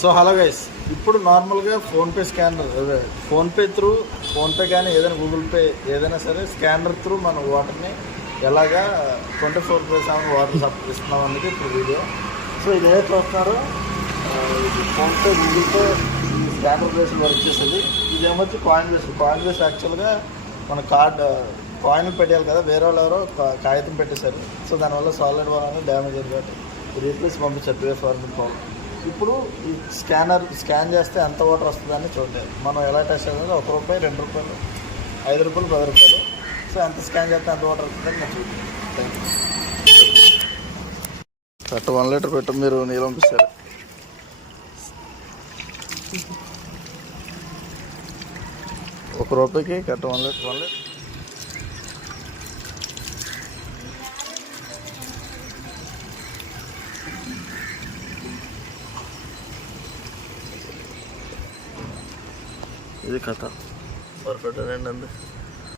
So hello guys, ఇప్పుడు నార్మల్గా PhonePe scanner, PhonePe through, PhonePe కానీ ఏదైనా గూగుల్ పే ఏదైనా సరే స్కానర్ త్రూ మన వాటర్ని ఎలాగా 24/7 వాటర్ ఇస్తున్నాం అనేది ఇప్పుడు వీడియో. సో ఇది ఏదైతే చూస్తున్నారో ఇది ఫోన్పే గూగుల్ పే ఈ స్కానర్ బేస్ వర్క్ చేసేది. ఇది ఏమొచ్చి కాయిన్ బేస్ యాక్చువల్గా మన కాయిన్ పెట్టేయాలి కదా, వేరే వాళ్ళు ఎవరో కాగితం పెట్టేశారు. సో దానివల్ల సాలిడ్ వల్ల డ్యామేజ్ అయింది కాబట్టి రీప్లేస్ పంపించారు టువే ఫార్మింగ్ ఫాల్. ఇప్పుడు ఈ స్కాన్ చేస్తే ఎంత వాటర్ వస్తుందని చూడలేదు. మనం ఎలా టెస్ట్ చేయాలంటే ₹1, ₹2, ₹5, ₹10. సో ఎంత స్కాన్ చేస్తే ఎంత వాటర్ వస్తుందని నేను చూద్దాం. కట్ట 1 లీటర్ పెట్టు, మీరు నీళ్ళు పంపిస్తారు. ₹1 కట్ట 1 లీటర్. ఇది కథ పర్ఫెక్ట్ అండి.